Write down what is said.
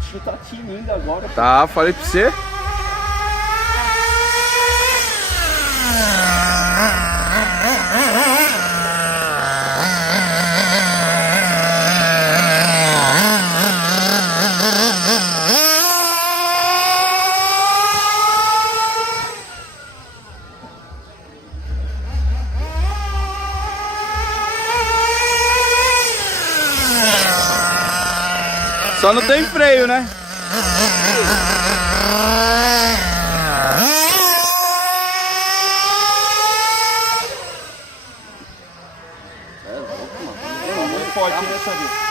bichinho tá tinindo agora. Tá, falei pra você. Só não tem freio, né? É louco, mano. É muito forte nessa aqui.